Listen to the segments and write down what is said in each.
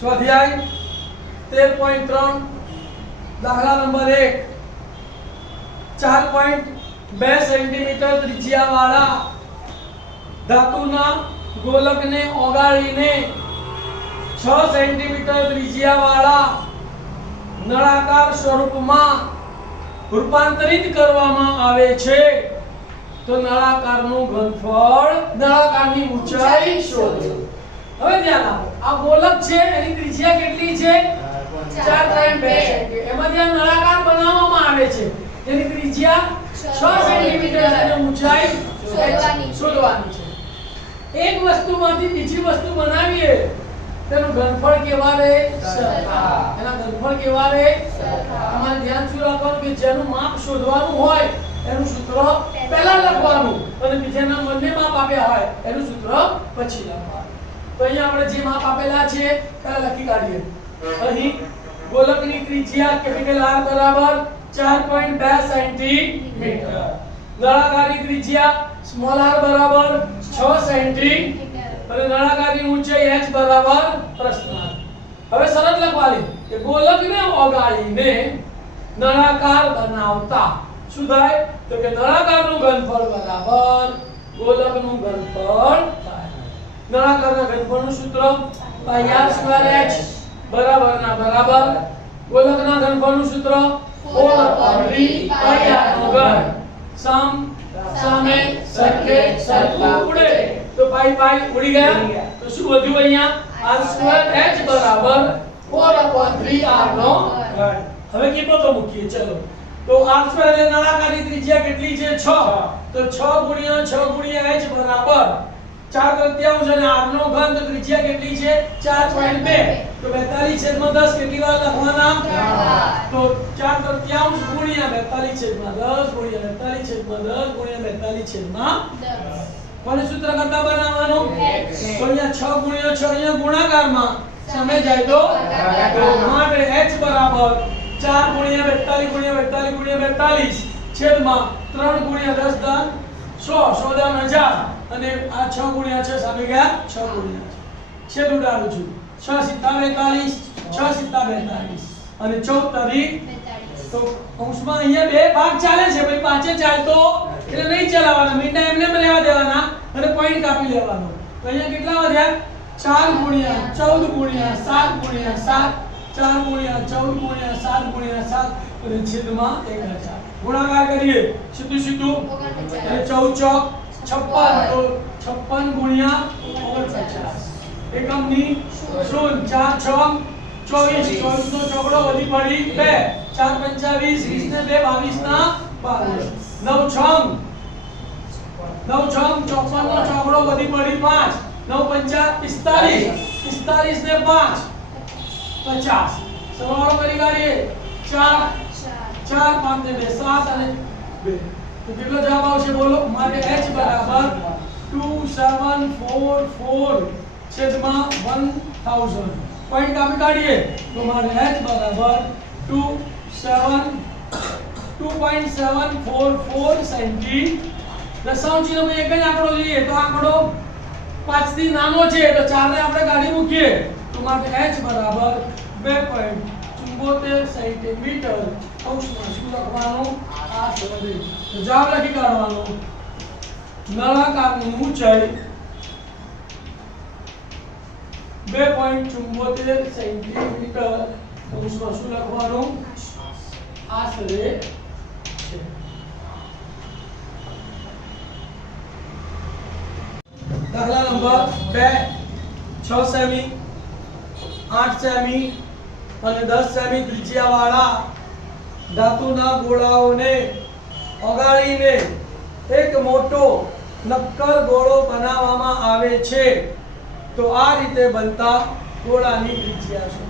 સ્વાધ્યાય 13.3 દાખલા number 1 4.2 centimetre ત્રિજ્યાવાળા ધાતુના ગોલકને ઓગાળીને 6 સેન્ટીમીટર ત્રિજ્યાવાળા નળાકાર સ્વરૂપમાં રૂપાંતરિત કરવામાં આવે છે તો નળાકારનું ઘનફળ નળાકારની ઊંચાઈ શોધો। હવે ધ્યાન આપો, આ ગોલક છે એની ત્રિજ્યા કેટલી છે 4.2 સેન્ટીમીટર। એમાંથી આ નળાકાર બનાવવામાં આવે છે જેની ત્રિજ્યા 6 સેન્ટીમીટર છે અને ઊંચાઈ શોધવાની છે। એક વસ્તુમાંથી બીજી વસ્તુ બનાવીએ તેનું ઘનફળ કેવા રહે સરખા। એના ઘનફળ કેવા રહે સરખા। તમારે ધ્યાન શું રાખવાનું કે જેનું માપ શોધવાનું હોય એનું સૂત્ર પહેલા લખવાનું અને બીજાના બંને માપ આપ્યા હોય એનું સૂત્ર પછી લખવાનું। તો અહીંયા આપણે જે માપ આપેલા છે પહેલા લખી કાઢીએ। અહીં ગોલકની ત્રિજ્યા કેપિટલ R બરાબર 4.2 સેન્ટીમીટર, નળાકારની ત્રિજ્યા સ્મોલ r બરાબર 6 સેન્ટીમીટર અને નળાકારની ઊંચાઈ h બરાબર પ્રશ્નાર્થ। હવે શરત લખવાની કે ગોલકને ઓગાળીને નળાકાર બનાવતા શું થાય તો કે નળાકારનું ઘનફળ બરાબર ગોલકનું ઘનફળ થાય। નળાકારના ઘનફળનું સૂત્ર πr²h બરાબરના બરાબર ગોલકના ઘનફળનું સૂત્ર 4/3πr²। સામે સરખે સરખું ઉડે તો પાઈ પાઈ ઉડી ગયા તો શું વધ્યું અહીંયા r²h બરાબર 4/3r નો ઘન। હવે કિંમતો મૂકીએ ચલો। તો r² એટલે નળાકારની ત્રિજ્યા કેટલી છે 6 તો 6 ગુણ્યા 6 ગુણ્યા h બરાબર 4/3 અને r નો ઘન તો ત્રિજ્યા કેટલી છે 4.2 તો 42/10 કેટલી વાર લખવાના તો 4/3 ગુણ્યા 42/10 ગુણ્યા 42/10 ગુણ્યા 42/10 કોને સૂત્ર કરતા બનાવવાનું તો અહીંયા 6 ગુણ્યા 6 અહીંયા ગુણાકારમાં સામે જાય તો માટે h બરાબર 4 ગુણ્યા 42 ગુણ્યા 42 ગુણ્યા 42 છેદમાં 3 ગુણ્યા 10 દાન 100 1000 અને આ 6 ગુણ્યા 6 સામે ગયા 6 ગુણ્યા 6 છેદ ઉડાડું છું 6 × 7 = 42 6 × 7 = 42 અને 14 તારી તો અંશમાં અહીંયા બે ભાગ ચાલે છે ભાઈ પાંચે ચાલતો એટલે નહીં ચલાવવાના મીંડા એમને રહેવા દેવાના અને પોઈન્ટ કાપી લેવાનો તો અહીંયા કેટલા વધ્યા 4 ગુણ્યા 14 ગુણ્યા 7 ગુણ્યા 7 4 ગુણ્યા 14 ગુણ્યા 7 ગુણ્યા 7 અને છેદમાં 1000 ગુણાકાર કરીએ સીધું સીધું અને 14 ચોક 56 તો 56 ગુણ્યા 49 એકમની 0 4 6 24 24 નો ચોકડો વધી પડી 2 4 25 20 ને 2 22 ના 22 9 6 54 નો ચોકડો વધી પડી 5 9 5 45 45 ને 5 50 સરવાળો કરી કાઢીએ 4 4 5 ને 2 7 અને 2 તો કેટલો જવાબ આવશે બોલો માટે h બરાબર 2744 છેદમાં 1000 પોઈન્ટ કાપી કાઢીએ તો મારે h બરાબર 2.744 સેન્ટી દશાંશ ચિહ્ન માં એક જ આંકડો લઈએ તો આંકડો 5 થી નાનો છે તો 4 ને આપણે કાઢી મૂકીએ તો માટે h બરાબર 2.74 સેન્ટીમીટર અંશમાં શું લખવાનું આ શોધે તો જવાબ લખી કાઢવાનો નળાકારની ઊંચાઈ 2.74 સેન્ટીમીટર અંશમાં શું લખવાનું આશરે છે। દાખલા નંબર 2 6 સેમી 8 સેમી અને 10 સેમી ત્રિજ્યાવાળા ધાતુના ગોળાઓને ઓગાળીને એક મોટો નક્કર ગોળો બનાવવામાં આવે છે તો આ રીતે બનતા ગોળાની ત્રિજ્યા છે।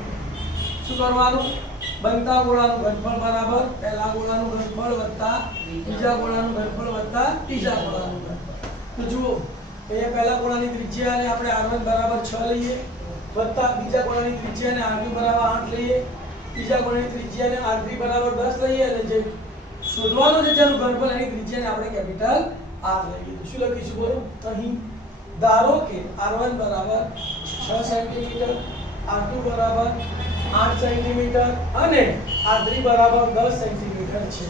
શું કરવાનું બનતા ગોળાનું ઘનફળ બરાબર પહેલા ગોળાનું ઘનફળ વત્તા બીજા ગોળાનું ઘનફળ વત્તા ત્રીજા ગોળાનું ઘનફળ। તો જુઓ અહીંયા પહેલા ગોળાની ત્રિજ્યાને આપણે r1 બરાબર 6 લઈએ વત્તા બીજા ગોળાની ત્રિજ્યાને r2 બરાબર 8 લઈએ ત્રીજા ગોળાની ત્રિજ્યાને r3 બરાબર 10 લઈએ અને જે શોધવાનું છે જેનું ઘનફળ એની ત્રિજ્યાને આપણે કેપિટલ r લઈએ। શું લખીશું બોલો અહીં ધારો કે r1 બરાબર 6 સેન્ટીમીટર r2 બરાબર 8 સેન્ટીમીટર અને r3 બરાબર 10 સેન્ટીમીટર છે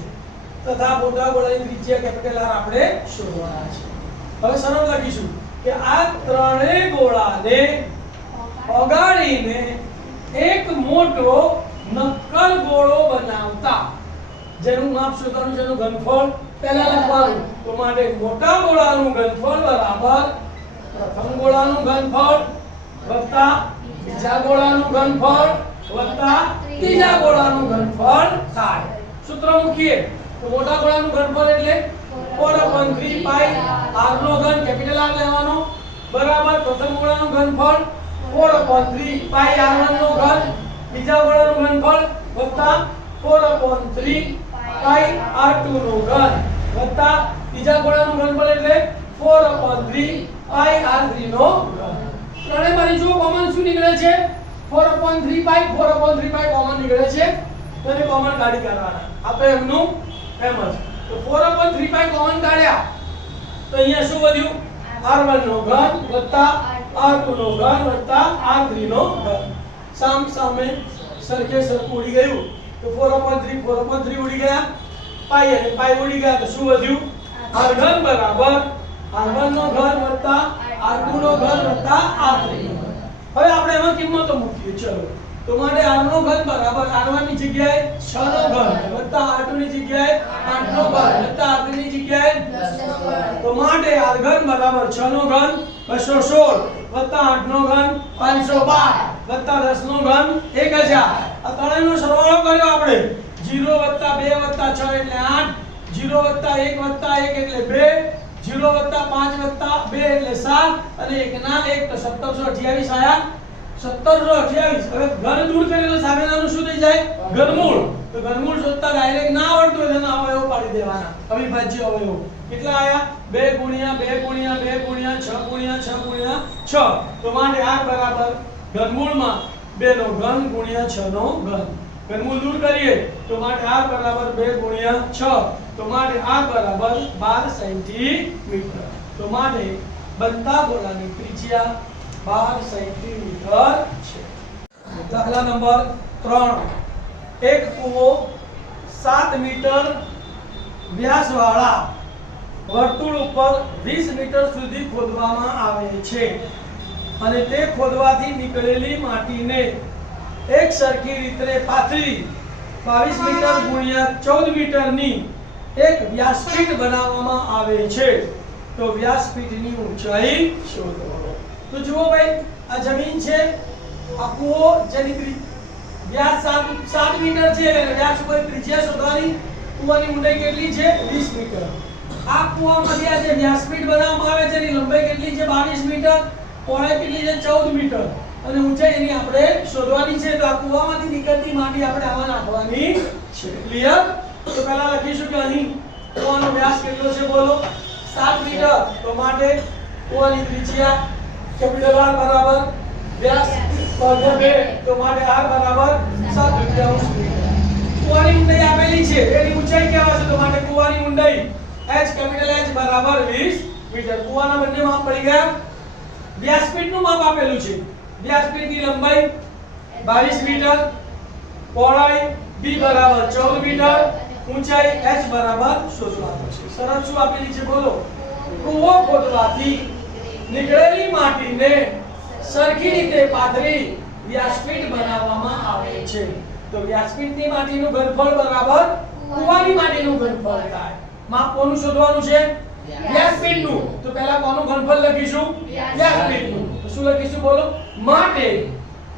તથા મોટા ગોળાની ત્રિજ્યા કેપિટલ R આપણે શોધવાના છે. હવે સરળ લખીશું કે આ ત્રણેય ગોળાને ઓગાળીને એક મોટો નક્કર ગોળો બનાવતા જેનું માપ શોધવાનું છે, એનું ઘનફળ પહેલા લખવાનું. તો માટે મોટા ગોળાનું ઘનફળ બરાબર પ્રથમ ગોળાનું ઘનફળ વત્તા બીજા ગોળાનું ઘનફળ વત્તા ત્રીજા ગોળાનું ઘનફળ થાય. સૂત્ર મૂકીએ તો મોટા ગોળાનું ઘનફળ એટલે 4/3 પાઈ r નો ઘન કેપિટલ R લેવાનો બરાબર પ્રથમ ગોળાનું ઘનફળ 4/3 પાઈ r1 નો ઘન બીજા ગોળાનું ઘનફળ વત્તા 4/3 પાઈ r2 નો ઘન વત્તા ત્રીજા ગોળાનું ઘનફળ એટલે 4/3 પાઈ r3 નો ઘન. ત્રણેયમાંથી જો કોમન શું નીકળે છે? 4/3 પાઈ 4/3 પાઈ કોમન નીકળે છે તો એને કોમન કાઢી કાઢવાના. આપણે એમનું એમ જ તો 4/3 પાઈ કોમન કાઢ્યા તો અહીંયા શું વધ્યું? r1 નો ઘન વત્તા r2 નો ઘન વત્તા r3 નો ઘન. સામ સામે સરખે સરખું ઉડી ગયું તો 4/3 ઉડી ગયા, પાઈ અને પાઈ ઉડી ગયા તો શું વધ્યું? r ઘન બરાબર r1 નો ઘન વત્તા r2 નો ઘન વત્તા r3 નો ઘન. હવે આપણે એમાં કિંમતો મૂકીએ. ચલો તો માટે r નો ઘન બરાબર r1 ની જગ્યાએ 6 નો ઘન વત્તા r2 ની જગ્યાએ 8 નો ઘન વત્તા r3 ની જગ્યાએ 10 નો ઘન. તો માટે r ઘન બરાબર 6 નો ઘન 216 વત્તા 8 નો ઘન 512 વત્તા 10 નો ઘન 1000. આ ત્રણેયનો સરવાળો કર્યો આપણે. 0 વત્તા 2 વત્તા 6 એટલે 8, 0 વત્તા 1 વત્તા 1 એટલે 2, 0 વત્તા 5 વત્તા 2 એટલે 7 અને 1 ના 1 તો 1728 આયા. 1728. હવે ઘન દૂર કરીએ તો સામેનાનું શું થઈ જાય? ઘનમૂળ. તો ઘનમૂળ શોધતા ડાયરેક્ટ ના આવડતું હોય તેના અવયવો પાડી દેવાના. અવિભાજ્ય અવયવો કેટલા આયા? 2 ગુણ્યા 2 ગુણ્યા 2 ગુણ્યા 6 ગુણ્યા 6 ગુણ્યા 6. તો માટે r બરાબર ઘનમૂળમાં 2 નો ઘન ગુણ્યા 6 નો ઘન. ઘનમૂળ દૂર કરીએ તો માટે r બરાબર 2 ગુણ્યા 6 તો માટે r બરાબર 12 સેન્ટીમીટર. તો માટે બનતા ગોળાની ત્રિજ્યા 12 સેન્ટીમીટર છે. દાખલા નંબર 3. એક કૂવો 7 મીટર વ્યાસવાળા વર્તુળ ઉપર 20 મીટર સુધી ખોદવામાં આવે છે અને તે ખોદવાથી નીકળેલી માટીને એક સરખી રીતે પાથરી 22 મીટર ગુણ્યા 14 મીટરની એક વ્યાસપીઠ બનાવવામાં આવે છે. તો વ્યાસપીઠની ઊંચાઈ શોધો. તો જુઓ ભાઈ, આ જમીન છે, આ કૂવો જેની વ્યાસ 7 મીટર છે અને વ્યાસ ઉપર ત્રિજ્યા શોધવાની. કૂવાની ઊંડાઈ કેટલી છે? 20 મીટર. આ કૂવામાંથી આ જે વ્યાસપીઠ બનાવવામાં આવે છે એની લંબાઈ કેટલી છે? 22 મીટર. પહોળાઈ કેટલી છે? 14 મીટર. અને ઊંચાઈ એની આપણે શોધવાની છે. તો આ કૂવામાંથી નીકળતી માટી આપણે આમાં નાખવાની છે. ક્લિયર? તો પહેલા લખીશું કે અહીં કૂવાનો વ્યાસ કેટલો છે? બોલો. 7 મીટર. તો માટે કૂવાની ત્રિજ્યા કેપિટલ R બરાબર વ્યાસ ભાગ્યા 2 તો માટે R બરાબર 7/2 મીટર. કૂવાની ઊંડાઈ આપેલી છે, એની ઊંચાઈ કેવા છે? તો માટે કૂવાની ઊંડાઈ h કેપિટલ H બરાબર 20 મીટર. કૂવાના બંને માપ પડી ગયા. વ્યાસપીઠનું માપ આપેલું છે. વ્યાસપીઠની લંબાઈ 22 મીટર, પહોળાઈ b બરાબર 14 મીટર, ઊંચાઈ h બરાબર શોધવાનું છે. શરત શું આપેલી છે? બોલો. કૂવો ખોદવાથી નીકળેલી માટીને સરખી રીતે પાથરી વ્યાસપીઠ બનાવવામાં આવે છે. તો વ્યાસપીઠની માટીનું ઘનફળ બરાબર કૂવાની માટીનું ઘનફળ થાય. માપ કોનું શોધવાનું છે? વ્યાસપીઠનું. તો પહેલા કોનું ઘનફળ લખીશું? વ્યાસપીઠનું. તો શું લખીશું? બોલો. માટે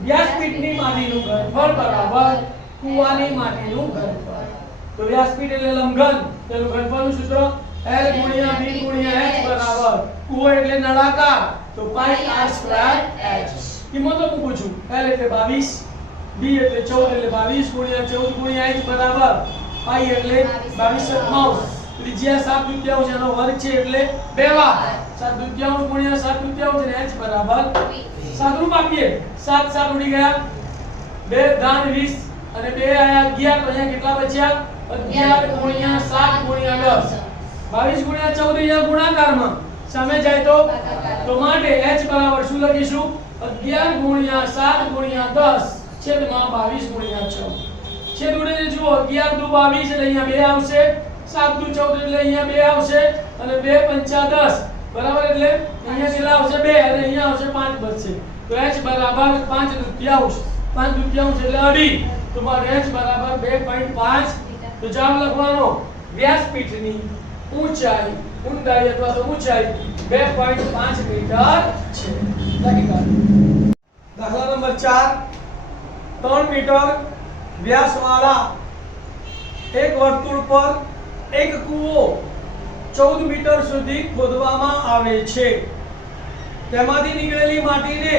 વ્યાસપીઠની માટીનું ઘનફળ બરાબર કૂવાની માટીનું ઘનફળ. તો વ્યાસપીઠ એટલે લંબઘન, તેનું ઘનફળનું સૂત્ર L ગુણ્યા b ગુણ્યા h બરાબર કૂવો એટલે નળાકાર તો પાઈ r² h. કિંમતો મૂકું છું. L એટલે 22, b એટલે 14 એટલે 22 ગુણ્યા 14 ગુણ્યા h બરાબર પાઈ એટલે 22/7. ત્રિજ્યા 7/2 એનો વર્ગ છે એટલે 2 વાર 7/2 ગુણ્યા 7/2 અને h બરાબર સાદુરૂપ આપીએ. 7 7 ઉડી ગયા, 2 ધાન 20 અને 2 આયા 11. તો અહીંયા કેટલા બચ્યા? 11 ગુણ્યા 7 ગુણ્યા 10. 22 ગુણ્યા 14 અહીંયા ગુણાકારમાં સામે જાય તો માટે h બરાબર શું લખીશું? 11 ગુણ્યા 7 ગુણ્યા 10 છેદમાં 22 ગુણ્યા 6 છેદ ઉડે છે જુઓ 11 દુ 22 એટલે અહીંયા 2 આવશે 7 દુ 14 એટલે અહીંયા 2 આવશે અને 2 પંચા 10 બરાબર એટલે અહીંયા કેટલા આવશે 2 અને અહીંયા આવશે 5 બચશે તો h બરાબર 5 દુત્યાંશ 5 દુત્યાંશ એટલે અઢી તો મારે h બરાબર 2.5 તો જવાબ લખવાનો વ્યાસપીઠની ઊંચાઈ ઊંડાઈ અથવા તો ઊંચાઈ 2.5 મીટર છે લખી કાઢો દાખલા નંબર 4 3 મીટર વ્યાસવાળા એક વર્તુળ પર એક કૂવો 14 મીટર સુધી ખોદવામાં આવે છે તેમાંથી નીકળેલી માટીને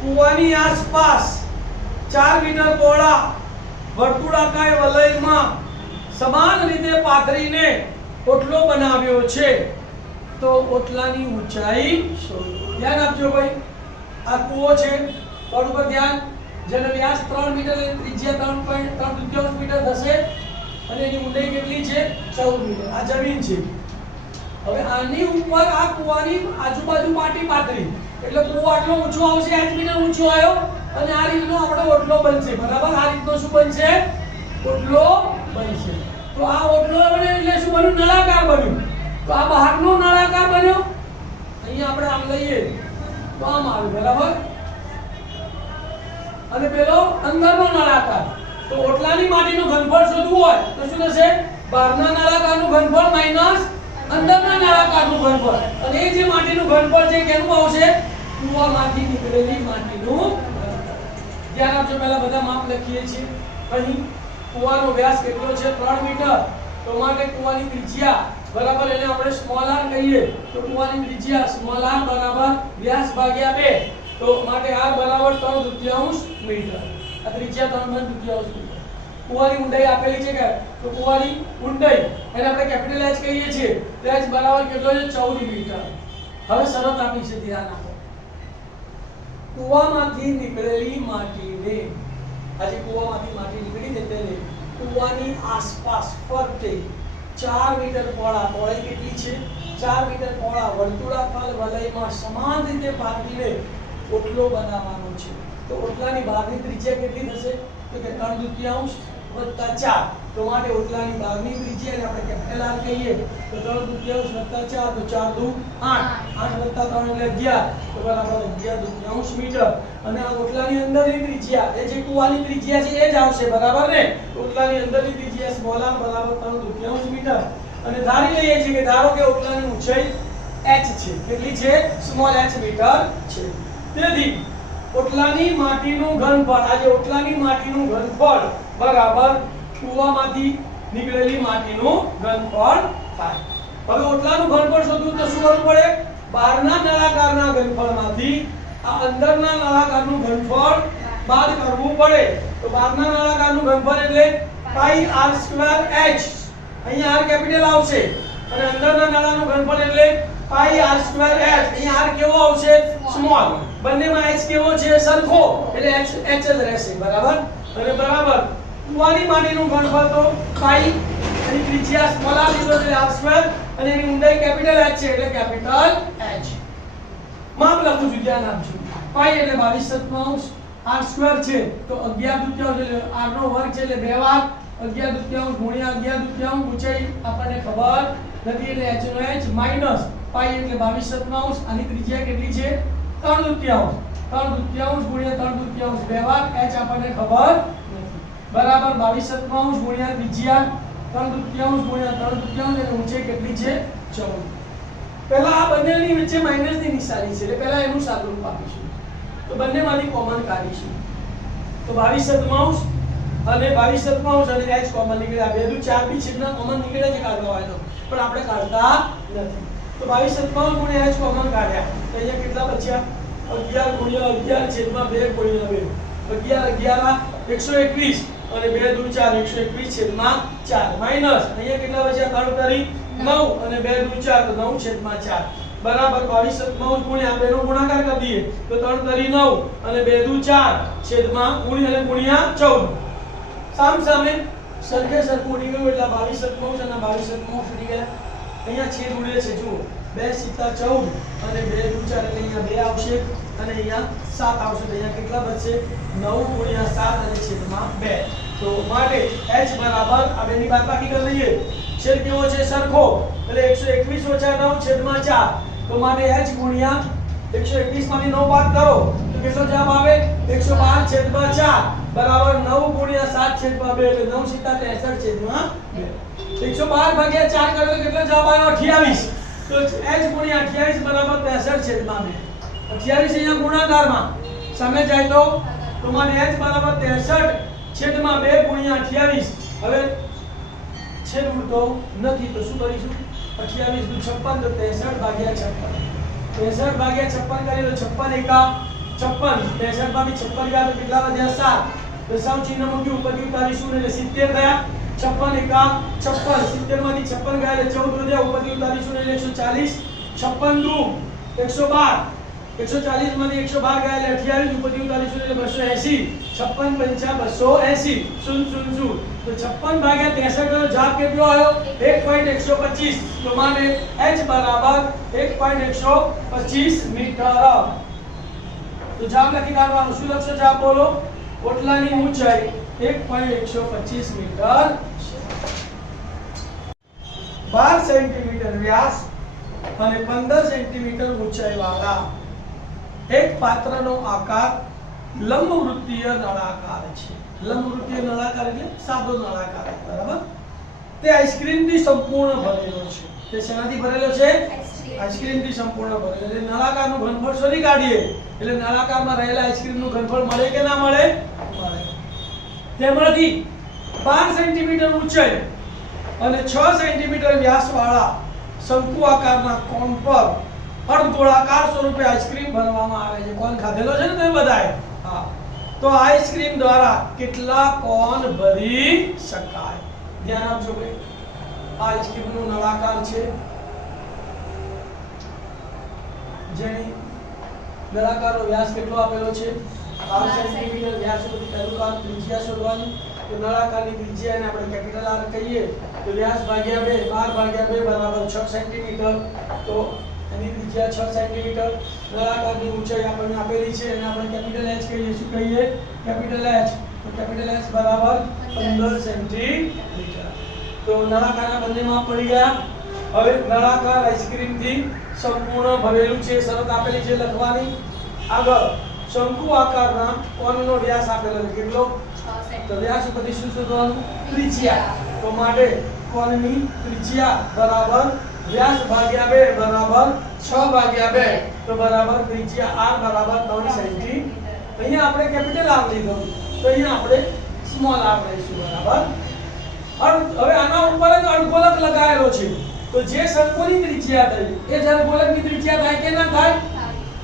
કૂવાની આસપાસ 4 મીટર પહોળા વર્તુળાકાર વલયમાં સમાન રીતે પાથરીને ઓટલો બનાવ્યો છે તો ઓટલાની ઊંચાઈ શોધો ધ્યાન આપજો ભાઈ આ કૂવો છે પડ ઉપર ધ્યાન જેનો વ્યાસ 3 મીટર અને ત્રિજ્યા 3.3 મીટર થશે અને એની ઊંડાઈ કેટલી છે 14 મીટર આ જમીન છે હવે આની ઉપર આ કૂવાની આજુબાજુ માટી પાથરી એટલે કૂવો આટલો ઊંચો આવશે 8 મીટર ઊંચો આવ્યો અને આ રીતનો આપણો ઓટલો બનશે બરાબર આ રીતનો શું બનશે ઓટલો બનશે તો આ ઓટલો બને એટલે શું બન્યું નળાકાર બન્યું તો આ બહારનો નળાકાર બન્યો અહીંયા આપણે આમ લઈએ તો આમ આવે બરાબર અને પેલો અંદરનો નળાકાર તો ઓટલાની માટીનું ઘનફળ શોધવું હોય તો શું થશે બહારના નળાકારનું ઘનફળ માઈનસ અંદરના નળાકારનું ઘનફળ અને એ જે માટીનું ઘનફળ છે કેનું આવશે કૂવામાંથી નીકળેલી માટીનું ધ્યાન આપજો પહેલા બધા માપ લખીએ છીએ અહીં કૂવાનો વ્યાસ કેટલો છે 3 મીટર તો માટે કૂવાની ત્રિજ્યા બરાબર એને આપણે સ્મોલ r કહીએ તો કૂવાની ત્રિજ્યા સ્મોલ r બરાબર વ્યાસ ભાગ્યા 2 તો માટે r બરાબર 3/2 મીટર આ ત્રિજ્યા 3/2 મીટર કૂવાની ઊંડાઈ આપેલી છે કે તો કૂવાની ઊંડાઈ એને આપણે કેપિટલ h કહીએ છીએ તો h બરાબર કેટલો છે 14 મીટર હવે શરત આપી છે ધ્યાન આપો કૂવામાંથી નીકળેલી માટીને આજે કૂવામાંથી માટી નીકળી છે તેને કૂવાની આસપાસ ફરતે 4 મીટર પહોળા પહોળાઈ કેટલી છે 4 મીટર પહોળા વર્તુળાકાર વલયમાં સમાન રીતે પાથરીને ઓટલો બનાવવાનો છે તો ઓટલાની બહારની ત્રિજ્યા કેટલી થશે તો કે 3/2 વત્તા 4 તો માટે ઓટલાની બહારની ત્રિજ્યાને આપણે કેપિટલ R કહીએ તો 3/2 વત્તા 4 તો 4 દુ 8 8 વત્તા 3 એટલે 11 તો બરાબર 11/2 મીટર અને આ ઓટલાની અંદરની ત્રિજ્યા એ જે કૂવાની ત્રિજ્યા છે એ જ આવશે બરાબર ને ઓટલાની અંદરની ત્રિજ્યા સ્મોલ r બરાબર 3/2 મીટર અને ધારી લઈએ છીએ કે ધારો કે ઓટલાની ઊંચાઈ h છે કેટલી છે સ્મોલ h મીટર છે તેથી ઓટલાની માટીનું ઘનફળ આજે ઓટલાની માટીનું ઘનફળ બરાબર કૂવામાંથી નીકળેલી માટીનું ઘનફળ થાય હવે ઓટલાનું ઘનફળ શોધવું તો શું કરવું પડે બહારના નળાકારના ઘનફળમાંથી આ અંદરના નળાકારનું ઘનફળ બાદ કરવું પડે તો બહારના નળાકારનું ઘનફળ એટલે પાઈ r સ્ક્વેર h અહીંયા r કેપિટલ આવશે અને અંદરના નળાનું ઘનફળ એટલે પાઈ r સ્ક્વેર h અહીંયા r કેવો આવશે સ્મોલ બંનેમાં h કેવો છે સરખો એટલે h જ રહેશે બરાબર અને બરાબર કૂવાની માટીનું ઘનફળ તો પાઈ અને ત્રિજ્યા સ્મોલ r લીધો એટલે r સ્ક્વેર અને એની ઊંડાઈ કેપિટલ h છે એટલે કેપિટલ h માપ લખું છું ધ્યાન આપજો પાઈ એટલે 22/7 r સ્ક્વેર છે તો 11/2 એટલે r નો વર્ગ છે એટલે 2 વાર 11/2 ગુણ્યા 11/2 ઊંચાઈ આપણને ખબર નથી એટલે h નો h માઈનસ પાઈ એટલે 22/7 આની ત્રિજ્યા કેટલી છે 3/2 3/2 ગુણ્યા 3/2 બે વાર h આપણને ખબર નથી બરાબર 22/7 ગુણ્યા ત્રિજ્યા 3/2 ગુણ્યા 3/2 એટલે ઊંચાઈ કેટલી છે 14 પહેલા આ બંનેની વચ્ચે માઈનસ ની નિશાની છે એટલે પહેલા એનું સાદુરૂપ આપીશું તો બંનેમાંથી કોમન કાઢીશું તો 22/7 અને 22/7 અને h કોમન નીકળ્યા બે દુ 4 બી છેદના કોમન નીકળે છે કાઢવા હોય તો પણ આપણે કાઢતા નથી તો 22/7 ગુણ્યા h કોમન કાઢ્યા તો અહીંયા કેટલા બચ્યા 11 ગુણ્યા 11 છેદમાં 2 ગુણ્યા 2 11 121 અને 2 દુ 4 121 છેદમાં 4 માઈનસ અહીંયા કેટલા બચ્યા 3 કરી 9 અને 2 દુ 4 તો 9 છેદમાં 4 બરાબર 22/7 ગુણ્યા બેનો ગુણાકાર કરી દઈએ તો 3 કરી 9 અને 2 દુ 4 છેદમાં ગુણ્યા 14 સામસામે સરખે સરખું ઉડી ગયું એટલે 22/7 અને 22/7 ઉડી ગયા અહીંયા છેદ ઉડે છે જુઓ 2 * 14 અને 2 દુ 4 એટલે અહીંયા 2 આવશે અને અહીંયા 7 આવશે તો અહીંયા કેટલા બચશે 9 ગુણ્યા 7 અને છેદમાં 2 તો માટે h બરાબર આ બેની બાદબાકી કરી લઈએ છેદ કેવો છે સરખો એટલે 121 ઓછા 9 છેદમાં 4 તો માટે h ગુણ્યા 121 માંથી 9 બાદ કરો તો કેટલો જવાબ આવે 112 છેદમાં 4 બરાબર 9 ગુણ્યા 7 છેદમાં 2 એટલે 9 સીધા 63 છેદમાં 2 112 ભાગ્યા 4 કરો તો કેટલો જવાબ આવ્યો 28 તો h ગુણ્યા 28 બરાબર 63 છેદમાં 2 28 અહીંયા ગુણાકારમાં સામે જાય તો મને h બરાબર 63 છેદમાં 2 ગુણ્યા 28 હવે છેદ ઉડતો નથી તો શું કરીશું 28 દુ 56 તો 63 ભાગ્યા 56 63 ભાગ્યા 56 કરીએ તો 56 એકા 56 63 માંથી 56 ગયા તો કેટલા વધ્યા 7 દશાંશ ચિહ્ન મૂક્યું ઉપરથી ઉતારીશું એટલે 70 થયા 56 એકા 56 70 માંથી 56 ગયા એટલે 14 વધ્યા ઉપરથી ઉતારીશું એટલે 140 56 દુ 112 140 માંથી 112 ગયા એટલે 28 ઉપરથી ઉતારીશું એટલે 280 56 280 0 0 0 તો 56 ભાગ્યા 63 નો જવાબ કેટલો આવ્યો 1.125 તો માને h બરાબર 1.125 મીટર તો જવાબ લખી કાઢવાનું શું લખશો જવાબ બોલો ઓટલાની ઊંચાઈ 1.125 મીટર 12 સેન્ટીમીટર વ્યાસ અને 15 સેન્ટીમીટર ઊંચાઈ વાળા એક પાત્રનો આકાર લંબવૃત્તીય નળાકાર છે લંબવૃત્તીય નળાકાર એટલે સાદો નળાકાર બરાબર તે આઈસ્ક્રીમથી સંપૂર્ણ ભરેલો છે તે શેનાથી ભરેલો છે આઈસ્ક્રીમથી સંપૂર્ણ ભરેલો એટલે નળાકારનું ઘનફળ શોધી કાઢીએ એટલે નળાકારમાં રહેલા આઈસ્ક્રીમનું ઘનફળ મળે કે ના મળે મળે તેમાંથી 12 સેન્ટીમીટર ઊંચાઈ અને 6 સેન્ટીમીટર વ્યાસ વાળા શંકુ આકારના કોન પર અર્ધગોળાકાર સ્વરૂપે આઈસ્ક્રીમ ભરવામાં આવે છે કોન ખાધેલો છે ને તમે બધાએ હા તો આઈસ્ક્રીમ દ્વારા કેટલા કોન ભરી શકાય ધ્યાન આપજો ભાઈ આ આઈસ્ક્રીમનું નળાકાર છે જેની નળાકારનો વ્યાસ કેટલો આપેલો છે 12 સેન્ટીમીટર વ્યાસ સુધી પહેલું કામ ત્રિજ્યા શોધવાની તો નળાકારની ત્રિજ્યાને આપણે કેપિટલ R કહીએ તો વ્યાસ ભાગ્યા 2 12 ભાગ્યા 2 બરાબર 6 સેન્ટીમીટર તો એની ત્રિજ્યા 6 સેન્ટીમીટર નળાકારની ઊંચાઈ આપણને આપેલી છે અને આપણે કેપિટલ H કહીએ શું કહીએ કેપિટલ H તો કેપિટલ H બરાબર 15 સેન્ટીમીટર તો નળાકારના બંને માપ પડી ગયા હવે નળાકાર આઈસ્ક્રીમથી સંપૂર્ણ ભરેલું છે શરત આપેલી છે લખવાની આગળ શંકુ આકારના કોનનો વ્યાસ આપેલો છે કેટલો તો વ્યાસ ઉપરથી શું શોધવાનું ત્રિજ્યા તો માટે કોનની ત્રિજ્યા બરાબર વ્યાસ ભાગ્યા 2 બરાબર 6 ભાગ્યા 2 તો બરાબર ત્રિજ્યા r બરાબર 3 સેન્ટીમીટર અહીંયા આપણે કેપિટલ R લીધો તો અહીંયા આપણે સ્મોલ r લઈશું બરાબર હવે આના ઉપર જ અર્ધગોળક લગાવેલો છે તો જે શંકુની ત્રિજ્યા થઈ એ જ અર્ધગોળકની ત્રિજ્યા થાય કે ના થાય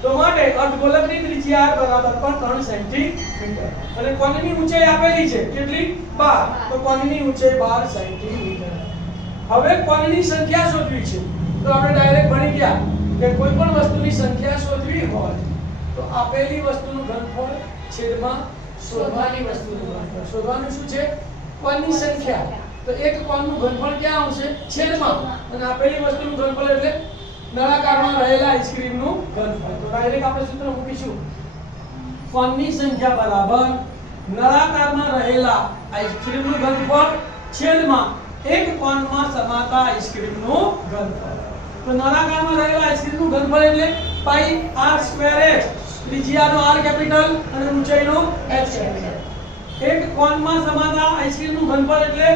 તો માટે અર્ધગોળકની ત્રિજ્યા r બરાબર પણ 3 સેન્ટીમીટર અને કોનની ઊંચાઈ આપેલી છે કેટલી 12 તો કોનની ઊંચાઈ 12 સેન્ટીમીટર હવે કોનની સંખ્યા શોધવી છે તો આપણે ડાયરેક્ટ ભણી ગયા કે કોઈ પણ વસ્તુની સંખ્યા શોધવી હોય તો આપેલી વસ્તુનું ઘનફળ છેદમાં શોધવાની વસ્તુનું ઘનફળ શોધવાનું શું છે કોનની સંખ્યા તો એક કોનનું ઘનફળ ક્યાં આવશે છેદમાં અને આપેલી વસ્તુનું ઘનફળ એટલે નળાકારમાં રહેલા આઈસ્ક્રીમનું ઘનફળ તો ડાયરેક્ટ આપણે સૂત્ર મૂકીશું કોનની સંખ્યા બરાબર નળાકારમાં રહેલા આઈસ્ક્રીમનું ઘનફળ છેદમાં એક કોનમાં સમાતા આઈસ્ક્રીમનું ઘનફળ તો નળાકારમાં રહેલા આઈસ્ક્રીમનું ઘનફળ એટલે પાઈ r²h ત્રિજ્યાનો r કેપિટલ અને ઊંચાઈનો h કેપિટલ એક કોનમાં સમાતા આઈસ્ક્રીમનું ઘનફળ એટલે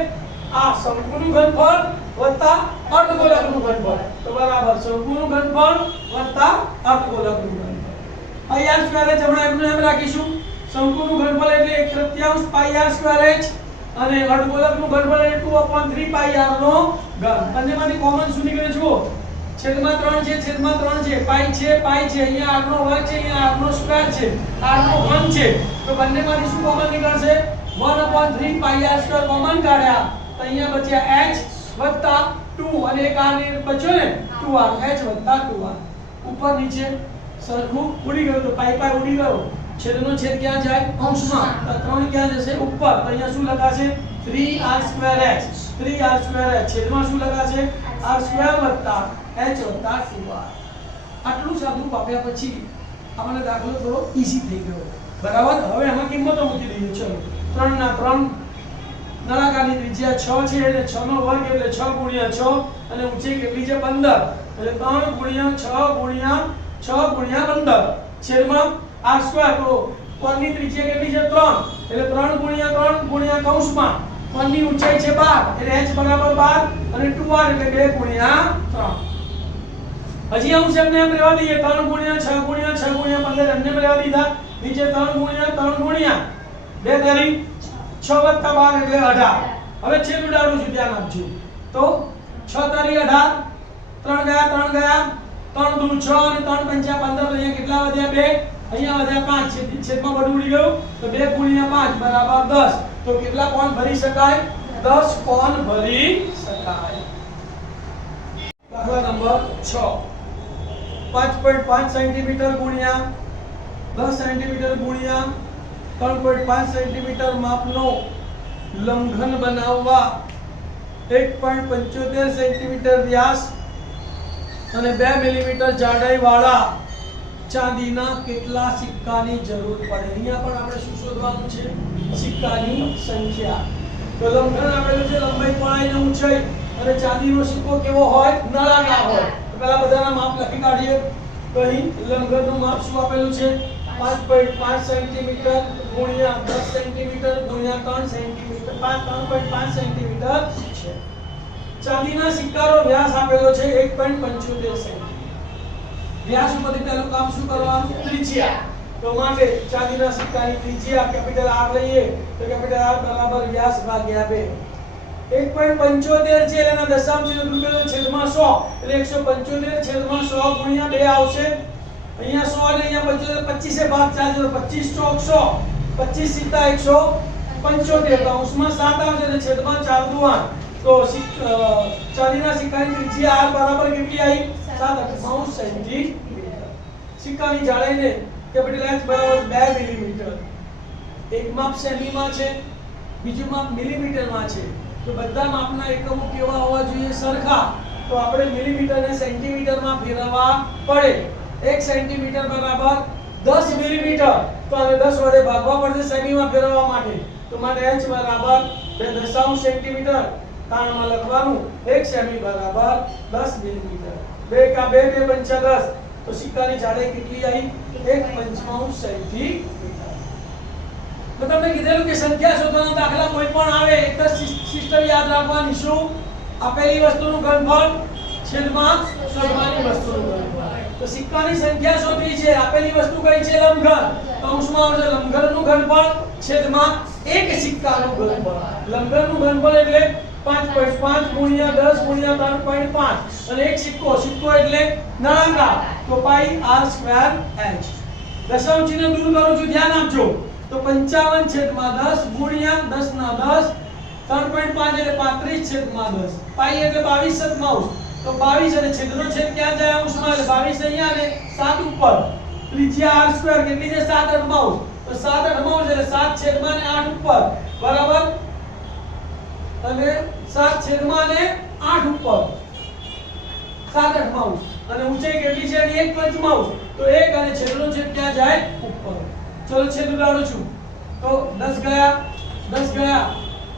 આ શંકુનું ઘનફળ વત્તા અર્ધગોળકનું ઘનફળ તો બરાબર શંકુનું ઘનફળ વત્તા અર્ધગોળકનું ઘનફળ પાઈ r² હમણાં એમનું એમ રાખીશું શંકુનું ઘનફળ એટલે 1/3 પાઈ r²h અને અર્ધગોળકનું ઘનફળ એટલે 2/3 પાઈ r નો ઘન બંનેમાંથી કોમન શું નીકળે જુઓ છેદમાં 3 છે છેદમાં 3 છે પાઈ છે અહીંયા r નો વર્ગ છે અહીંયા r નો સ્ક્વેર છે r નો ઘન છે તો બંનેમાંથી શું કોમન નીકળશે 1/3 પાઈ r² કોમન કાઢ્યા તો અહીંયા બચ્યા h વત્તા 2 અને એક r ને બચ્યો ને 2r h વત્તા 2r ઉપર નીચે સરખું ઉડી ગયું તો પાઈ ઉડી ગયો છેદનો છેદ ક્યાં જાય અંશમાં તો 3 ક્યાં જશે ઉપર તો અહીંયા શું લખાશે 3r²h 3r²h છેદમાં શું લખાશે r² વત્તા h વત્તા 2r આટલું સાદું આપ્યા પછી આપણને દાખલો થોડો ઈઝી થઈ ગયો બરાબર. હવે આમાં કિંમતો મૂકી દઈએ. ચલો 3 ના 3 નળાકારની ત્રિજ્યા 6 છે એટલે 6 નો વર્ગ એટલે 6 ગુણ્યા 6 અને ઊંચાઈ કેટલી છે 15 એટલે 3 ગુણ્યા 6 ગુણ્યા 6 ગુણ્યા 15 છેદમાં r સ્ક્વેર. તો કોણની ત્રિજ્યા કેટલી છે 3 એટલે 3 ગુણ્યા 3 ગુણ્યા કૌંસમાં કોણની ઊંચાઈ છે 12 એટલે h બરાબર 12 અને 2r એટલે 2 ગુણ્યા 3. હજી અંશ એમને એમ રહેવા દઈએ 3 ગુણ્યા 6 ગુણ્યા 6 ગુણ્યા 15 એમને એમ રહેવા દીધા. નીચે 3 ગુણ્યા 2 તારી 6 વત્તા 12 એટલે 18. હવે છેદ ઉડાડું છું ધ્યાન આપજો. તો 6 તારી 18 3 ગયા 3 દૂ 6 અને 3 પંચા 15 અહીંયા કેટલા વધ્યા 2 અહીંયા વધ્યા 5 છેદમાં બધું ઉડી ગયું તો 2 ગુણ્યા 5 બરાબર 10. તો કેટલા કોણ ભરી શકાય 10 કોણ ભરી શકાય. દાખલા નંબર 6 5.5 સેન્ટીમીટર ગુણ્યા 10 સેન્ટીમીટર ગુણ્યા 3.5 સેન્ટીમીટર માપનો લંઘન બનાવવા 1.75 સેન્ટીમીટર વ્યાસ અને 2 મિલીમીટર જાડાઈ વાળા ચાંદીના કેટલા સિક્કાની જરૂર પડે. અહીંયા પણ આપણે શું શોધવાનું છે સિક્કાની સંખ્યા. તો લંઘન આપેલું છે લંબાઈ પહોળાઈ અને ઊંચાઈ અને ચાંદીનો સિક્કો કેવો હોય નળાકાર હોય. તો પહેલા બધાના માપ લખી કાઢીએ. તો અહીં લંઘનનું માપ શું આપેલું છે 5.5 સેન્ટીમીટર ગુણ્યા 10 સેન્ટીમીટર ગુણ્યા 3 સેન્ટીમીટર 3.5 સેન્ટીમીટર છે. ચાંદીના સિક્કાનો વ્યાસ આપેલો છે 1.75 સેમી. વ્યાસ ઉપરથી પહેલું કામ શું કરવાનું ત્રિજ્યા. તો માટે ચાંદીના સિક્કાની ત્રિજ્યા કેપિટલ R લઈએ તો કેપિટલ R બરાબર વ્યાસ ભાગ્યા 2. 1.75 છે એના દશાંશ બિંદુ છેદમાં 100 એટલે 175 છેદમાં 100 ગુણ્યા 2 આવશે. અહીંયા 100 અને અહીંયા 25 એ ભાગ ચાલે તો 25 ચોક 100 25 સીધા 175 કૌંસમાં 7 આવશે અને છેદમાં 4 દુ 8. તો ચાંદીના સિક્કાની ત્રિજ્યા R બરાબર કેટલી આવી 7.5 સેન્ટીમીટર. સિક્કાની જાડાઈને કેપિટલ H બરાબર 2 મિલીમીટર. એક માપ સેમીમાં છે બીજું માપ મિલીમીટરમાં છે. તો બધા માપના એકમો કેવા હોવા જોઈએ સરખા. તો આપણે મિલીમીટર ને સેન્ટીમીટરમાં ફેરવવા પડે. 1 સેન્ટીમીટર બરાબર 10 મિલીમીટર. તો આને 10 વડે ભાગવા પડશે સેમીમાં ફેરવવા માટે. તો માટે h બરાબર 2.5 સેન્ટીમીટર. તાણમાં લખવાનું 1 સેમી બરાબર 10 મિલીમીટર. 2 કા 2 2 પંચા 10. તો સિક્કાની જાડાઈ કેટલી આવી 1.75 સેન્ટીમીટર. તો તમને કીધેલું કે સંખ્યા શોધવાનો દાખલા કોઈ પણ આવે એક જ સિસ્ટમ યાદ રાખવાની. શું આપેલી વસ્તુનું ઘનફળ છેદમાં શોધવાની વસ્તુનું ઘનફળ. તો સિક્કાની સંખ્યા શોધવી છે. આપેલી વસ્તુ કઈ છે લંઘન. કૌંસમાં આવશે લંઘનનું ઘનફળ છેદમાં એક સિક્કાનું ઘનફળ. લંઘનનું ઘનફળ એટલે 5.5 ગુણ્યા 10 ગુણ્યા 3.5 અને એક સિક્કો એટલે નળાકાર. તો પાઈ r સ્ક્વેર h. દશાંશ ચિહ્ન દૂર કરું છું ધ્યાન આપજો. તો 55 છેદમાં 10 ગુણ્યા 10 ના 10 3.5 એટલે 35 છેદમાં 10 પાઈ એટલે 22 સદમાંશ. તો 22 અને છેદનો છેદ ક્યાં જાય અંશમાં એટલે 22 અહીંયા અને 7 ઉપર. ત્રિજ્યા r સ્ક્વેર કેટલી છે 7 અડમાઉસ. તો 7 અડમાઉસ એટલે 7 છેદમાં ને 8 ઉપર બરાબર અને 7 છેદમાં ને 8 ઉપર 7 અડમાઉસ અને ઊંચાઈ કેટલી છે એની 1 પંચમાંશ. તો 1 અને છેદનો છેદ ક્યાં જાય ઉપર. ચલો છેદ ઉડાડું છું. તો 10 ગયા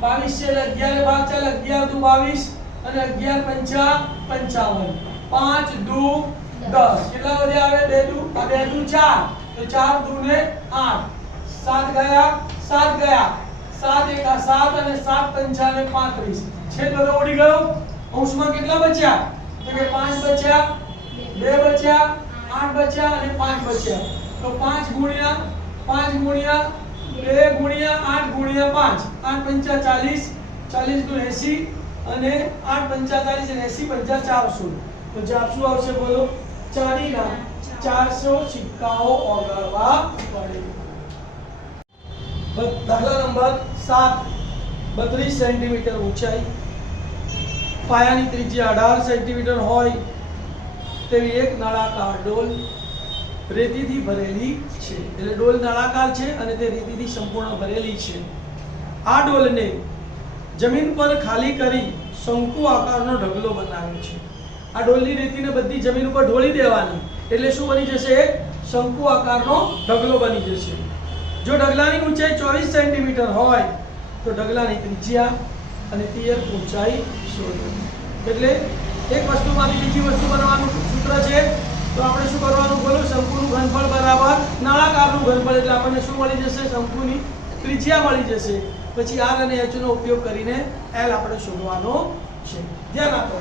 22 છે એટલે 11 ભાગ ચાલે 11 દુ 22 અને 11 પંચા 55 5 દુ 10 કેટલા વધ્યા આવે 2 દુ 4 તો 4 દુ ને 8 7 ગયા 7 એકા 7 અને 7 પંચા ને 35. છેદ બધો ઉડી ગયો. અંશમાં કેટલા બચ્યા તો કે 5 બચ્યા 2 બચ્યા 8 બચ્યા અને 5 બચ્યા. તો 5 ગુણ્યા 2 ગુણ્યા 8 ગુણ્યા 5 8 પંચા 40 40 દુ 80 અને 8 પંચા 40 અને 80 પંચા 400. તો જવાબ શું આવશે બોલો ચાંદીના 400 સિક્કાઓ ઓગાળવા પડે. દાખલા નંબર 7 32 સેન્ટીમીટર ઊંચાઈ પાયાની ત્રિજ્યા 18 સેન્ટીમીટર હોય તેવી એક નળાકાર ડોલ રેતીથી ભરેલી છે. એટલે ડોલ નળાકાર છે અને તે રેતીથી સંપૂર્ણ ભરેલી છે. આ ડોલને જમીન પર ખાલી કરી શંકુ આકારનો ઢગલો બનાવ્યો છે. આ ડોલની રેતીને બધી જમીન ઉપર ઢોળી દેવાની એટલે શું બની જશે એક શંકુ આકારનો ઢગલો બની જશે. જો ઢગલાની ઊંચાઈ 24 સેન્ટીમીટર હોય તો ઢગલાની ત્રિજ્યા અને તિયર ઊંચાઈ શોધો. એટલે એક વસ્તુમાંથી બીજી વસ્તુ બનાવવાનું સૂત્ર છે. તો આપણે શું કરવાનું બોલો, શંકુનું ઘનફળ બરાબર નળાકારનું ઘનફળ, એટલે આપણને શું મળી જશે, શંકુની ત્રિજ્યા મળી જશે. પછી r અને h નો ઉપયોગ કરીને l આપણે શોધવાનો છે. ધ્યાન આપો.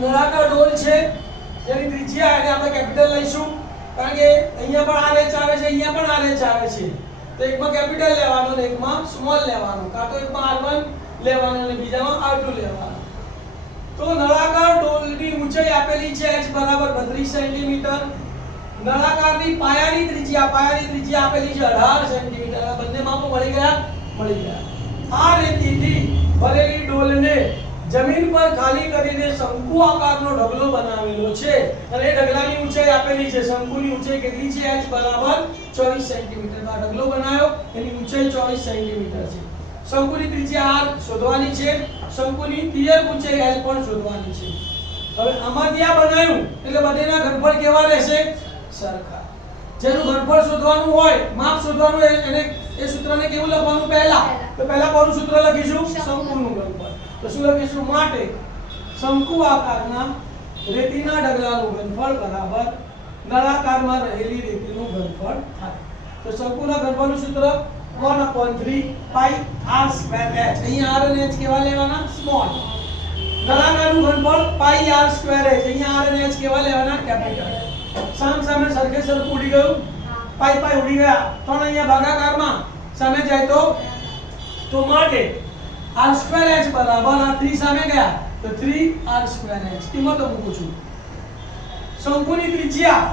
નળાકાર ડોલ છે જેની ત્રિજ્યા એને આપણે કેપિટલ લઈશું, કારણ કે અહીંયા પણ RH આવે છે, અહીંયા પણ RH આવે છે. તો એકમાં કેપિટલ લેવાનો અને એકમાં સ્મોલ લેવાનો, કાં તો એકમાં R1 લેવાનો અને બીજામાં R2 લેવાનો. તો નળાકાર ડોલની ઊંચાઈ આપેલી છે h બરાબર 32 સેન્ટીમીટર. નળાકારની પાયાની ત્રિજ્યા આપેલી છે 18 સેન્ટીમીટર. આ બંને માપો મળી ગયા. આ રેતીથી ભરેલી ડોલને જમીન પર ખાલી કરીને શંકુ આકારનો ઢગલો બનાવેલો છે અને એ ઢગલાની ઊંચાઈ આપેલી છે. શંકુની ઊંચાઈ કેટલી છે, h બરાબર 24 સેન્ટીમીટર. આ ઢગલો બનાવ્યો, એની ઊંચાઈ 24 સેન્ટીમીટર છે. શંકુની ત્રિજ્યા r શોધવાની છે, શંકુની તિયર ઊંચાઈ l પણ શોધવાની છે. હવે આમાંથી આ બનાવ્યું એટલે બંનેના ઘનફળ કેવા રહેશે, સરખા. જેનું ઘનફળ શોધવાનું હોય, માપ શોધવાનું હોય, એને એ સૂત્રને કેવું લખવાનું, પહેલા તો પહેલા કોનું સૂત્ર લખીશું, શંકુનું ઘનફળ. તો શું લખીશું, માટે શંકુ આકારના રેતીના ઢગલાનું ઘનફળ બરાબર નળાકારમાં રહેલી રેતીનું ઘનફળ થાય. તો શંકુના ઘનફળનું સૂત્ર 1/3 પાઈ r સ્ક્વેર h. અહીંયા r અને h કેવા લેવાના, સ્મોલ. નળાકારનું ઘનફળ પાઈ r સ્ક્વેર h. અહીંયા r અને h કેવા લેવાના, કેપિટલ. સામ સામે સરખે સરખું ઉડી ગયું, પાઈ પાઈ ઉડી ગયા. પણ અહીંયા ભાગાકારમાં સામે જાય તો માટે r સ્ક્વેર h બરાબર આ 3 સામે ગયા તો 3r સ્ક્વેર h. કિંમતો મૂકું છું. શંકુની ત્રિજ્યા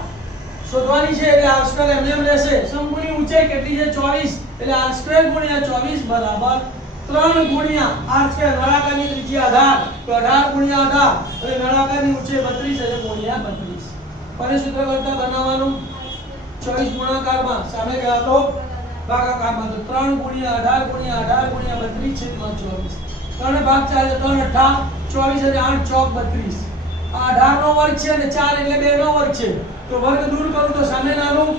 શોધવાની છે એટલે r સ્ક્વેર એમ રહેશે. શંકુની ઊંચાઈ કેટલી છે, 24, એટલે r સ્ક્વેર ગુણ્યા 24 બરાબર 3 ગુણ્યા r સ્ક્વેર. નળાકારની ત્રિજ્યા 18 તો 18 ગુણ્યા 18 એટલે નળાકારની ઊંચાઈ 32 એટલે ગુણ્યા 32. કોને સૂત્ર કરતા બનાવવાનું, 24 ગુણાકારમાં સામે ગયા તો ભાગાકારમાં, તો 3 ગુણ્યા 18 ગુણ્યા 18 ગુણ્યા 32 છેદમાં 24. 3 ભાગ 4 એટલે 3 8 24 એટલે 8 ચોક 32. આ 18 નો વર્ગ છે અને 4 એટલે 2 નો વર્ગ છે. તો વર્ગ દૂર કરું તો સામે નાનું,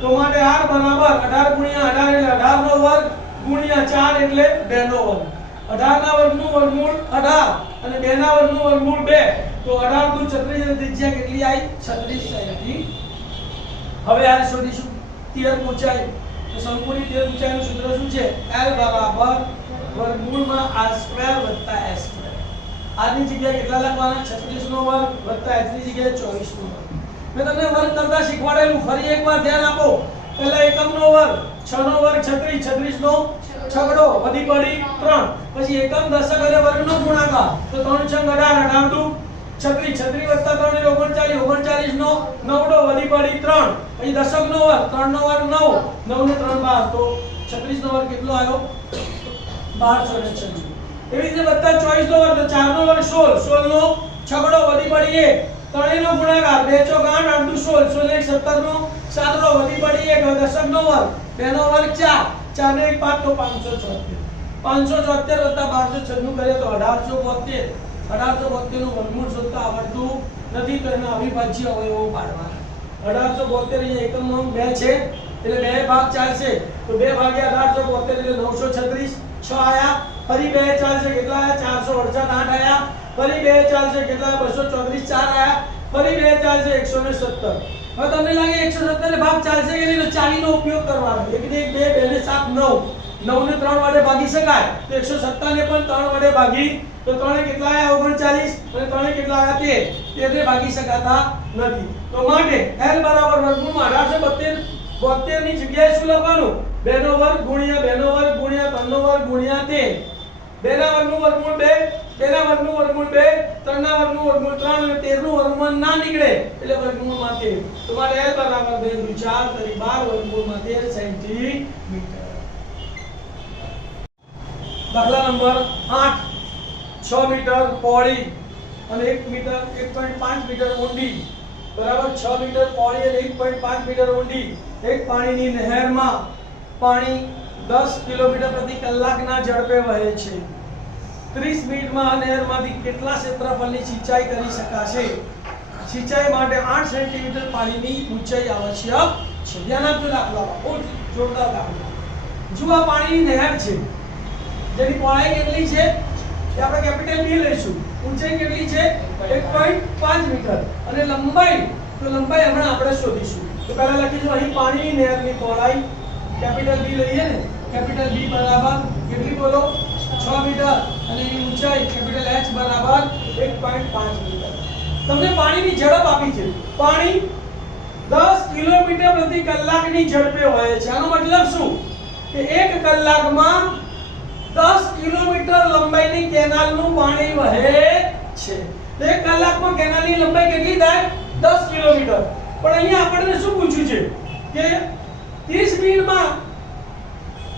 તો માટે r બરાબર 18 ગુણ્યા 18 એટલે 18 નો વર્ગ ગુણ્યા 4 એટલે 2 નો વર્ગ. 18 ના વર્ગનું વર્ગમૂળ 18 અને 2 ના વર્ગનું વર્ગમૂળ 2, તો 18 દુ 36 અને ત્રિજ્યા કેટલી આવી, 36 સેન્ટીમીટર. હવે આ શોધીશું તિયર ઊંચાઈ. તો શંકુની તિયર ઊંચાઈનું સૂત્ર શું છે, l બરાબર વર્ગમૂળમાં r સ્ક્વેર વત્તા s સ્ક્વેર. r ની જગ્યાએ કેટલા લખવાના, 36 નો વર્ગ વત્તા h ની જગ્યાએ 24 નો વર્ગ. મેં તમને વર્ગ કરતા શીખવાડેલું, ફરી એકવાર ધ્યાન આપો. પહેલા એકમનો વર્ગ 6 નો વર્ગ 36, 36 નો છગડો વધી પડી 3. પછી એકમ દશક અને વર્ગનો ગુણાકાર, તો 3 છંગ 18, 18 દુ 36, 36 વત્તા 3 એટલે 39, 39 નો નવડો વધી પડી 3. પછી દશકનો વર્ગ 3 નો વર્ગ 9, 9 ને 3 12, તો 36 નો વર્ગ કેટલો આવ્યો, 1296. એવી રીતે વત્તા 24 નો વર્ગ, તો 4 નો વર્ગ 16, 16 નો છગડો વધી પડી 1, 3 નો ગુણાકાર 2 ચોક 8, 8 દુ 16, 16 ને 17 નો સાદડો વધી પડી 1, દશકનો વર્ગ 2 નો વર્ગ 4, 4 ને 1 5 તો 574. 574 વત્તા 1296 કરીએ તો 1872. 1872 નું વર્ગમૂળ શોધતા આવડતું નથી તો એના અવિભાજ્ય અવયવો પાડવાના. 1872 અહીંયા એકમનો 2 છે એટલે 2 ભાગ ચાલશે, તો 2 ભાગ્યા 1872 એટલે 936. 6 આયા, ફરી 2 ચાલશે કેટલા આયા, 468. 8 આયા, ફરી 2 ચાલશે કેટલા, 234. 4 આયા, ફરી 2 ચાલશે 117. હવે તમને લાગે 117 ને ભાગ ચાલશે કે નહીં, તો 40 નો ઉપયોગ કરવાનો. 1 ને 1 2, 2 ને 7 9, 9 ને 3 વડે ભાગી શકાય, તો 117 ને પણ 3 વડે ભાગી, તો 3 એ કેટલા આયા 39 અને 3 એ કેટલા આયા 13, 13 ને ભાગી શકાતા નથી. તો માટે l બરાબર વર્ગમૂળમાં 1872 ની જગ્યાએ શું લખવાનું, 2 નો વર્ગ ગુણ્યા 2 નો વર્ગ ગુણ્યા 3 નો વર્ગ ગુણ્યા 13. 2 ના વર્ગનું વર્ગમૂળ 2, 2 ના વર્ગનું વર્ગમૂળ 2, 3 ના વર્ગનું વર્ગમૂળ 3 અને 13 નું વર્ગમૂળ ના નીકળે એટલે વર્ગમૂળમાં 13. તો માટે l બરાબર 2 × 4 તરી 12 વર્ગમૂળમાં 13 સેન્ટીમીટર. દાખલા નંબર 8. 6 મીટર પહોળી અને 1 મીટર 1.5 મીટર ઊંડી બરાબર 6 મીટર પહોળી અને 1.5 મીટર ઊંડી એક પાણીની નહેરમાં પાણી 10 કિલોમીટર પ્રતિ કલાકના ઝડપે વહે છે. 30 મિનિટમાં આ નહેરમાંથી કેટલા ક્ષેત્રફળની સિંચાઈ કરી શકાશે? સિંચાઈ માટે 8 સેન્ટીમીટર પાણીની ઊંચાઈ આવશ્યક છે. ધ્યાન આપજો દાખલામાં, બહુ જોરદાર દાખલો. જો આ પાણીની નહેર છે જેની પહોળાઈ કેટલી છે એ આપણે કેપિટલ B લઈશું. ઊંચાઈ કેટલી છે 1.5 મીટર અને લંબાઈ હમણાં આપણે શોધીશું. તો પહેલા લખીશું અહીં પાણીની નહેરની પહોળાઈ કેપિટલ B લઈએ ને, કેપિટલ B બરાબર કેટલી બોલો 6 મીટર અને એની ઊંચાઈ કેપિટલ H બરાબર 1.5 મીટર. તમને પાણીની ઝડપ આપી છે. પાણી 10 કિલોમીટર પ્રતિ કલાકની ઝડપે વહે છે. આનો મતલબ શું કે 1 કલાકમાં 10 કિલોમીટર લંબાઈની કેનાલનું પાણી વહે છે. 1 કલાકમાં કેનાલની લંબાઈ કેટલી થાય 10 કિલોમીટર. પણ અહીંયા આપણને શું પૂછ્યું છે કે 30 મિનિટમાં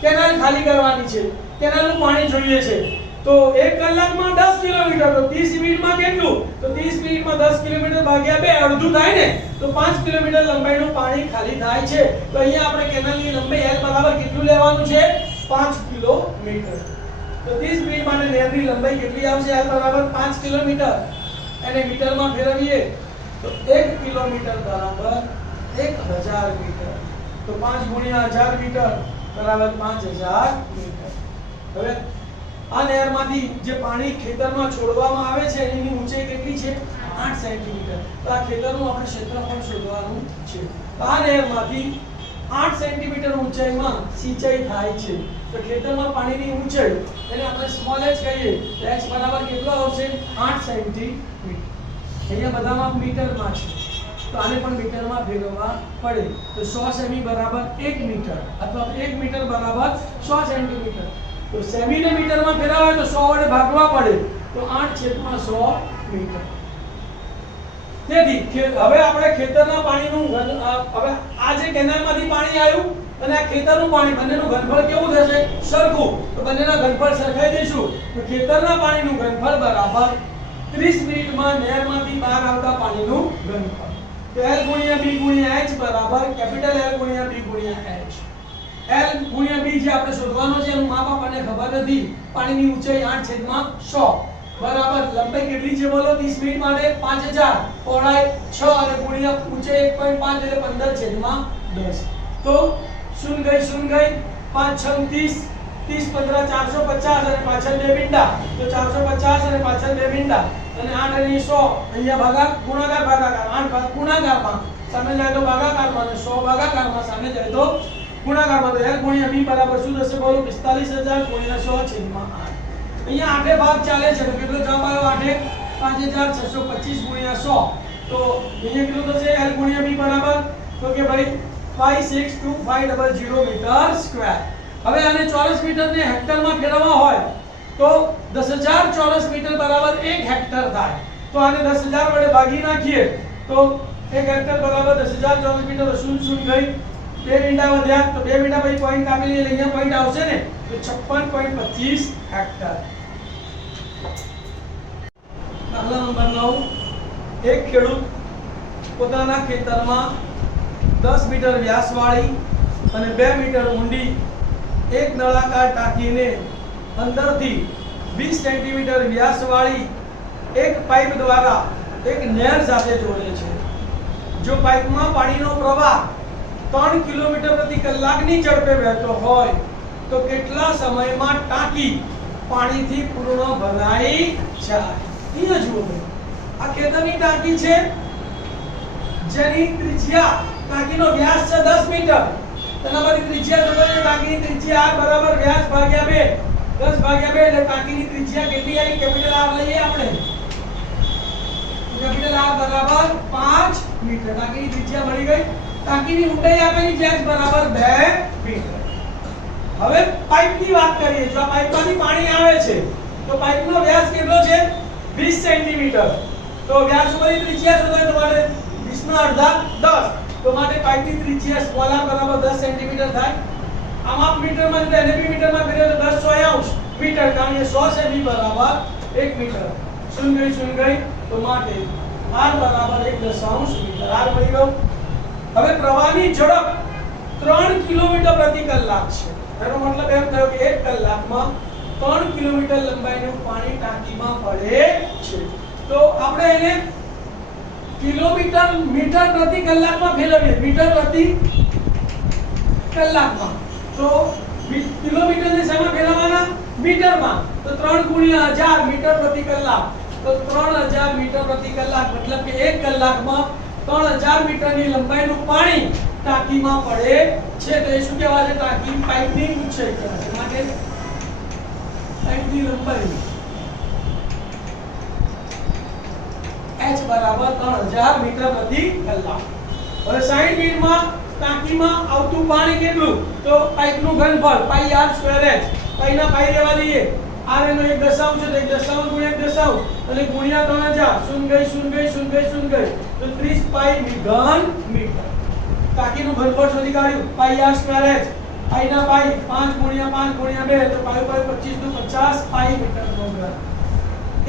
કેનાલ ખાલી કરવાની છે, કેનાલનું પાણી જોઈએ છે. તો 1 કલાકમાં 10 કિલોમીટર તો 30 મિનિટમાં કેટલું? તો 30 મિનિટમાં 10 કિલોમીટર ભાગ્યા 2 અડધું થાય ને, તો 5 કિલોમીટર લંબાઈનું પાણી ખાલી થાય છે. તો અહીંયા આપણે કેનાલની લંબાઈ L બરાબર કેટલું લેવાનું છે 5 કિલોમીટર. તો 30 મિનિટ માટે નહેરની લંબાઈ કેટલી આવશે L બરાબર 5 કિલોમીટર. એને મીટરમાં ફેરવીએ તો 1 કિલોમીટર બરાબર 1000 મીટર. તો 5 ગુણ્યા 1000 મીટર બરાબર 5000 મીટર. હવે આ નહેરમાંથી જે પાણી ખેતરમાં છોડવામાં આવે છે એની ઊંચાઈ કેટલી છે 8 સેન્ટીમીટર. તો આ ખેતરનું આપણે ક્ષેત્રફળ શોધવાનું છે. આ નહેરમાંથી 8 સેન્ટીમીટર ઊંચાઈમાં સિંચાઈ થાય છે. તો ખેતરમાં પાણીની ઊંચાઈ એને આપણે સ્મોલ h કહીએ. h બરાબર કેટલો આવશે 8 સેન્ટીમીટર. અહીંયા બધામાં મીટરમાં છે તો આને પણ મીટરમાં ફેરવવા પડે. તો 100 સેમી બરાબર 1 મીટર અથવા 1 મીટર બરાબર 100 સેન્ટીમીટર. તો સેમી ને મીટરમાં ફેરવાય તો 100 વડે ભાગવા પડે. તો 8/100 મીટર. તેથી હવે આપણે ખેતરના પાણીનું હવે આ જે કેનાલમાંથી પાણી આવ્યું અને આ ખેતરનું પાણી બંનેનું ઘનફળ કેવું થશે સરખું. તો બંનેના ઘનફળ સરખાઈ દઈશું. તો ખેતરના પાણીનું ઘનફળ બરાબર 30 મિનિટમાં નહેરમાંથી બહાર આવતા પાણીનું ઘનફળ. તો L ગુણ્યા B ગુણ્યા H બરાબર કેપિટલ L ગુણ્યા B ગુણ્યા H. L ગુણ્યા B જે આપણે શોધવાનો છે એનું માપ આપણને ખબર નથી. પાણીની ઊંચાઈ 8/100 બરાબર લંબાઈ કેટલી છે બોલો 30 મિનિટ માટે 5000, પહોળાઈ 6 અને ગુણ્યા ઊંચાઈ 1.5 એટલે 15/10. તો શૂન્ય ગઈ 5 6 30, 30 15 450 અને પાછળ 2 મીંડા. તો 450 અને પાછળ 2 મીંડા અને 8 અને 100 અહીંયા ગુણાકાર ભાગાકાર 8 ગુણાકારમાં સામે જાય તો ભાગાકારમાં અને 100 ભાગાકારમાં સામે જાય તો ગુણાકારમાં. તો L ગુણ્યા B બરાબર શું થશે બોલો 45000 ગુણ્યા 100/8. અહીંયા 8 ભાગ ચાલે છે તો કેટલો જવાબ આવ્યો 8 5625 ગુણ્યા 100. તો અહીંયા કેટલું થશે L ગુણ્યા B બરાબર તો કે ભાઈ 562500 મીટર સ્ક્વેર. હવે આને ચોરસ મીટરને હેક્ટરમાં ફેરવવા હોય તો 10000 ચોરસ મીટર બરાબર 1 હેક્ટર થાય. તો આને 10000 વડે ભાગી નાખીએ તો 1 હેક્ટર બરાબર 10000 ચોરસ મીટર. શૂન્ય શૂન્ય ગઈ 2 મીંડા વધ્યા તો 2 મીંડા પછી પોઈન્ટ કાપી લઈએ. અહીંયા પોઈન્ટ આવશે ને તો 56.25 હેક્ટર. દાખલા નંબર 9. એક ખેડૂત પોતાના ખેતરમાં 10 મીટર વ્યાસવાળી અને 2 મીટર ઊંડી એક નળાકાર ટાંકીને અંદરથી 20 સેન્ટીમીટર વ્યાસવાળી એક પાઇપ દ્વારા એક નહેર સાથે જોડે છે. જો પાઇપમાં પાણીનો પ્રવાહ 3 કિલોમીટર પ્રતિ કલાકની ઝડપે વહેતો હોય તો કેટલા સમયમાં ટાંકી પાણીથી પૂર્ણ ભરાઈ જાય? અહીંયા જુઓ આ ખેતરની ટાંકી છે જેની ત્રિજ્યા ટાંકીનો વ્યાસ છે 10 મીટર. તેના પરથી ત્રિજ્યા શોધવાની. ટાંકીની ત્રિજ્યા R બરાબર વ્યાસ ભાગ્યા 2 10 ભાગ્યા 2 એટલે ટાંકીની ત્રિજ્યા કેટલી આવી કેપિટલ R લઈએ આપણે. કેપિટલ R બરાબર 5 મીટર. ટાંકીની ત્રિજ્યા મળી ગઈ. ટાંકીની ઊંડાઈ આપેલી છે h બરાબર 2 મીટર. હવે પાઇપની વાત કરીએ. જો આ પાઇપમાંથી પાણી આવે છે તો પાઇપનો વ્યાસ કેટલો છે 20 સેન્ટીમીટર. તો વ્યાસ ઉપરની ત્રિજ્યા શોધવા માટે 20 ના અડધા 10. તો માટે પાઇપની ત્રિજ્યા સ્મોલ r બરાબર 10 સેન્ટીમીટર થાય. આમ આપ મીટરમાં એટલે એને બી મીટરમાં ફેરવીએ તો 10 100 મીટર. કારણ કે 100 સેમી બરાબર 1 મીટર. શૂન્ય ગઈ તો માટે r બરાબર 1 દશાંશ મીટર. r મળી ગયો. હવે પ્રવાહની ઝડપ 3 કિલોમીટર પ્રતિ કલાક છે. એનો મતલબ એમ થયો કે 1 કલાકમાં 3 કિલોમીટર લંબાઈનું પાણી ટાંકીમાં પડે છે. તો આપણે એને કિલોમીટર મીટર પ્રતિ કલાકમાં ફેરવીએ, મીટર પ્રતિ કલાકમાં, તો કિલોમીટરને શેમાં ફેરવવાના? મીટરમાં. તો 3 ગુણ્યા 1000 મીટર પ્રતિ કલાક, તો 3000 મીટર પ્રતિ કલાક, મતલબ કે 1 કલાકમાં 3000 મીટરની લંબાઈનું પાણી ટાંકીમાં પડે છે. તો એ શું કહેવાય છે? ટાંકી પાઇપની ઊંચાઈ કહેવાય છે. માટે પાઇપની લંબાઈ h બરાબર 3000 મીટર પ્રતિ કલાક. હવે 60 મિનિટમાં ટાંકીમાં આવતું પાણી કેટલું? તો પાઇપનું ઘનફળ પાઈ r સ્ક્વેર h, પાઈના પાઈ રહેવા દઈએ, r એનો 1 દશાંશ છે, તો 1 દશાંશ ગુણ્યા 1 દશાંશ અને ગુણ્યા 3000, શૂન્ય ગઈ શૂન્ય ગઈ શૂન્ય ગઈ શૂન્ય ગઈ, તો 30 પાઈ ઘન મીટર. ટાંકીનું ઘનફળ શોધી કાઢ્યું, પાઈ r સ્ક્વેર h, પાઈના પાઈ 5 ગુણ્યા 5 ગુણ્યા 2, તો પાઈ પાઈ 25 નું 50 પાઈ મીટર ઘન.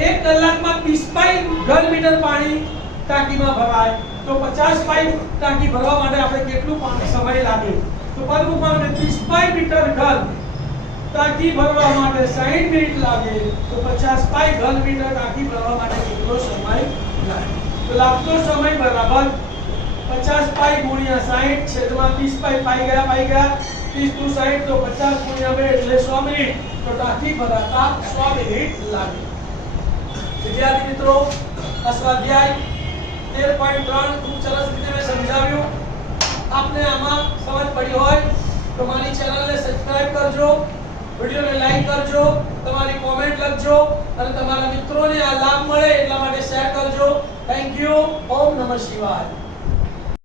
1 કલાકમાં 30 પાઈ ઘન મીટર પાણી ટાંકીમાં ભરાય, તો 50 પાઈ ટાંકી ભરવા માટે આપણે કેટલું સમય લાગે? તો પદ મૂકવાનું, 30 પાઈ મીટર ઘન ટાંકી ભરવા માટે 60 મિનિટ લાગે, તો 50 પાઈ ઘન મીટર ટાંકી ભરવા માટે કેટલો સમય લાગે? તો લાગતો સમય બરાબર 50 પાઈ ગુણ્યા 60 છેદમાં 30 પાઈ, પાઈ ગયા 30 નું 60, તો 50 ગુણ્યા 2 એટલે 100 મિનિટ. તો ટાંકી ભરાતા 100 મિનિટ લાગે. વિદ્યાર્થી મિત્રો, આ સ્વાધ્યાય 13.3 ખૂબ સરસ રીતે મેં સમજાવ્યું. આપને આમાં સમજ પડી હોય તો મારી ચેનલને સબસ્ક્રાઇબ કરજો, વિડિયોને લાઈક કરજો, તમારી કોમેન્ટ લખજો અને તમારા મિત્રોને આ લાભ મળે એટલા માટે શેર કરજો. Thank you. ઓમ નમઃ શિવાય.